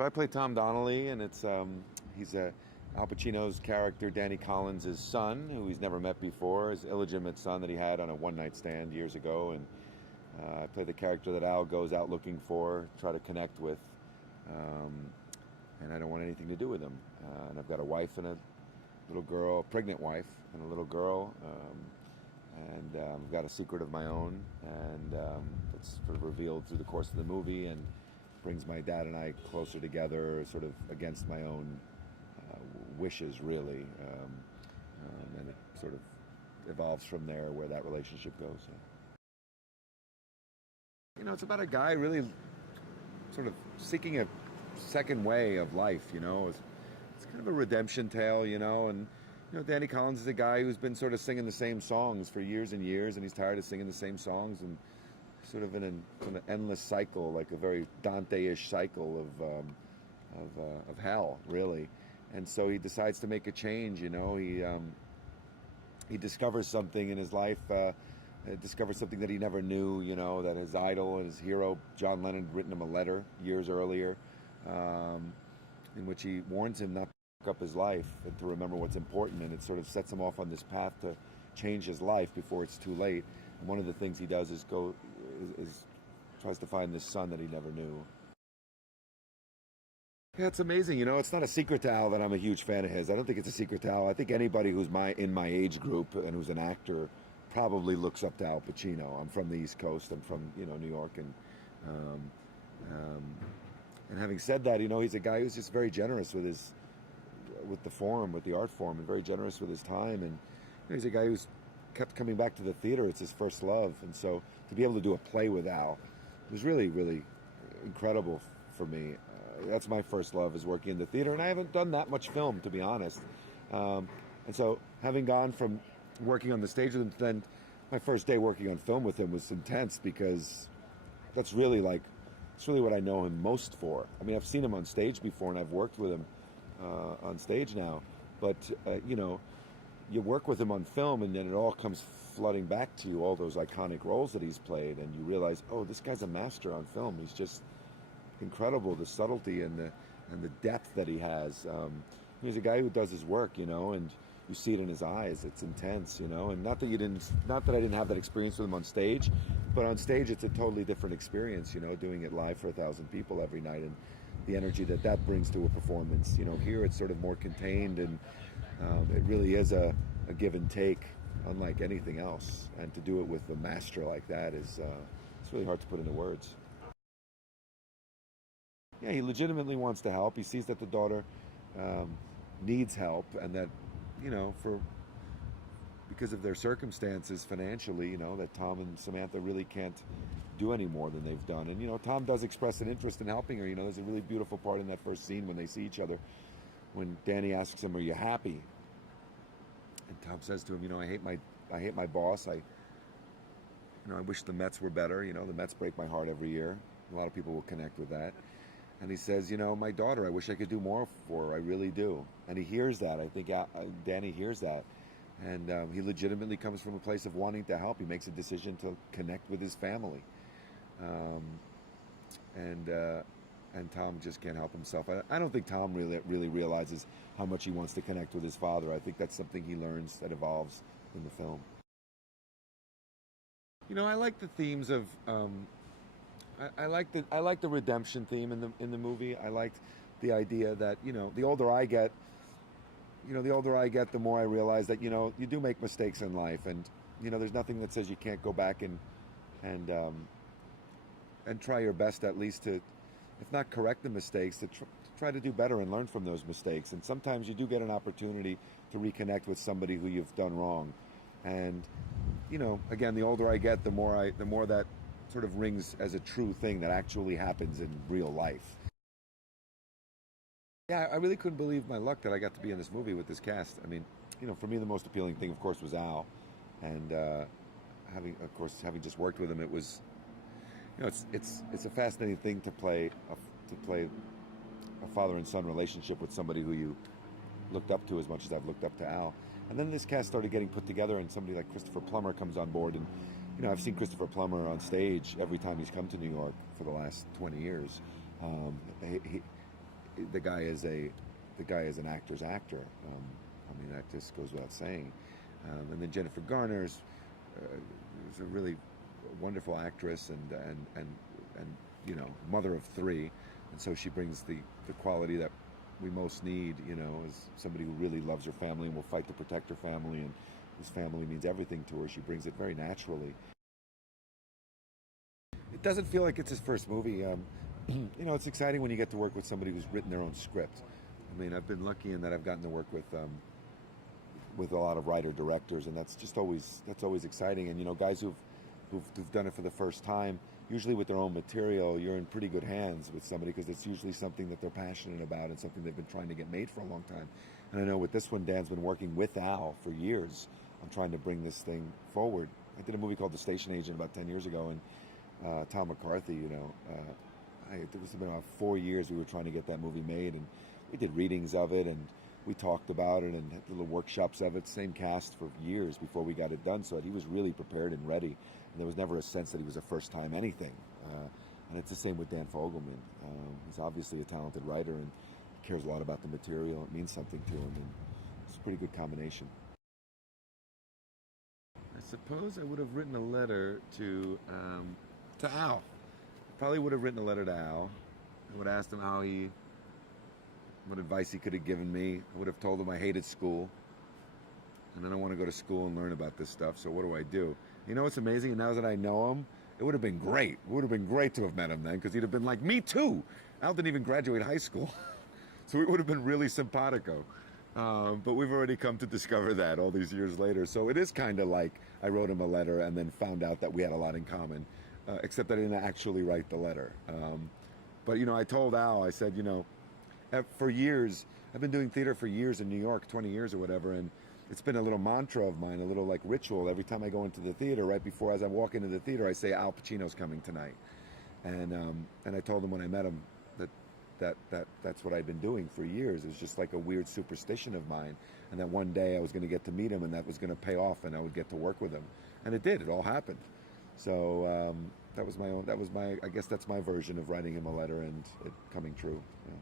So I play Tom Donnelly, and he's Al Pacino's character, Danny Collins' son, who he's never met before, his illegitimate son that he had on a one-night stand years ago, and I play the character that Al goes out looking for, try to connect with, um, and I don't want anything to do with him. And I've got a wife and a little girl, a pregnant wife and a little girl, and I've got a secret of my own, and it's sort of revealed through the course of the movie, and brings my dad and I closer together, sort of against my own wishes, really, and it sort of evolves from there where that relationship goes. You know, it's about a guy really sort of seeking a second way of life. It's kind of a redemption tale, and Danny Collins is a guy who's been sort of singing the same songs for years and years, and he's tired of singing the same songs, and sort of in a sort of endless cycle, like a very Dante-ish cycle of hell, really. And so he decides to make a change. He discovers something in his life, discovers something that he never knew. That his idol and his hero John Lennon had written him a letter years earlier, in which he warns him not to fuck up his life and to remember what's important. And it sort of sets him off on this path to change his life before it's too late. And one of the things he does is tries to find this son that he never knew. Yeah, it's amazing. It's not a secret to Al that I'm a huge fan of his. I don't think it's a secret to Al. I think anybody who's in my age group and who's an actor probably looks up to Al Pacino. I'm from the East Coast. I'm from New York, and having said that, he's a guy who's just very generous with the art form, and very generous with his time. And he's a guy who's kept coming back to the theater. It's his first love, and so to be able to do a play with Al was really, really incredible for me. That's my first love, is working in the theater, and I haven't done that much film, to be honest. And so having gone from working on the stage with him, then my first day working on film with him was intense, because it's really what I know him most for. I mean, I've seen him on stage before, and I've worked with him on stage now, but you work with him on film, and then it all comes flooding back to you, all those iconic roles that he's played, and you realize, oh, this guy's a master on film. He's just incredible, the subtlety and the depth that he has. He's a guy who does his work, and you see it in his eyes. It's intense, and not that I didn't have that experience with him on stage, but on stage it's a totally different experience, doing it live for 1,000 people every night, and the energy that brings to a performance. Here it's sort of more contained, and it really is a give and take, unlike anything else. And to do it with a master like that is it's really hard to put into words. Yeah, he legitimately wants to help. He sees that the daughter needs help, and that because of their circumstances financially, that Tom and Samantha really can't do any more than they've done. And Tom does express an interest in helping her. There's a really beautiful part in that first scene when they see each other, when Danny asks him, "Are you happy?" And Tom says to him, I hate my boss. I wish the Mets were better. The Mets break my heart every year. A lot of people will connect with that. And he says, my daughter, I wish I could do more for her. I really do. And he hears that. I think Danny hears that. And he legitimately comes from a place of wanting to help. He makes a decision to connect with his family. And Tom just can't help himself. I don't think Tom really realizes how much he wants to connect with his father. I think that's something he learns that evolves in the film. I like the themes of I like the redemption theme in the movie. I liked the idea that the older I get, the more I realize that you do make mistakes in life, and there's nothing that says you can't go back and try your best, at least to, if not correct the mistakes, to try to do better and learn from those mistakes. And sometimes you do get an opportunity to reconnect with somebody who you've done wrong. And again, the older I get, the more that sort of rings as a true thing that actually happens in real life. Yeah, I really couldn't believe my luck that I got to be in this movie with this cast. I mean, for me, the most appealing thing, of course, was Al, and having just worked with him, it was, it's a fascinating thing to play a father and son relationship with somebody who you looked up to as much as I've looked up to Al. And then this cast started getting put together, and somebody like Christopher Plummer comes on board, and I've seen Christopher Plummer on stage every time he's come to New York for the last 20 years. the guy is an actor's actor. I mean, that just goes without saying. And then Jennifer Garner's is a really wonderful actress and you know, mother of three, and so she brings the quality that we most need, you know, as somebody who really loves her family and will fight to protect her family, and whose family means everything to her. She brings it very naturally. It doesn't feel like it's his first movie. You know, it's exciting when you get to work with somebody who's written their own script. I mean, I've been lucky in that I've gotten to work with a lot of writer directors, and that's always exciting. And you know, guys who've done it for the first time, usually with their own material, you're in pretty good hands with somebody because it's usually something that they're passionate about and something they've been trying to get made for a long time. And I know with this one, Dan's been working with Al for years on trying to bring this thing forward. I did a movie called The Station Agent about 10 years ago, and Tom McCarthy, you know, it was been about 4 years we were trying to get that movie made, and we did readings of it, and we talked about it and had little workshops of it, same cast for years before we got it done, so that he was really prepared and ready. And there was never a sense that he was a first-time anything. And it's the same with Dan Fogelman. He's obviously a talented writer and cares a lot about the material. It means something to him, and it's a pretty good combination. I suppose I would have written a letter to Al. I probably would have written a letter to Al. I would have asked him what advice he could have given me. I would have told him I hated school, and I don't want to go to school and learn about this stuff, so what do I do? You know what's amazing? And now that I know him, it would have been great. It would have been great to have met him then, because he'd have been like, me too! Al didn't even graduate high school. So it would have been really simpatico. But we've already come to discover that all these years later. So it is kind of like I wrote him a letter and then found out that we had a lot in common, except that I didn't actually write the letter. But, you know, I told Al, I said, you know, for years, I've been doing theater for years in New York, 20 years or whatever, and it's been a little mantra of mine, a little like ritual. Every time I go into the theater, right before as I walk into the theater, I say Al Pacino's coming tonight. And I told him when I met him that's what I'd been doing for years. It was just like a weird superstition of mine, and that one day I was going to get to meet him, and that was going to pay off, and I would get to work with him, and it did. It all happened. So that was my own. That was my. I guess that's my version of writing him a letter and it coming true. Yeah.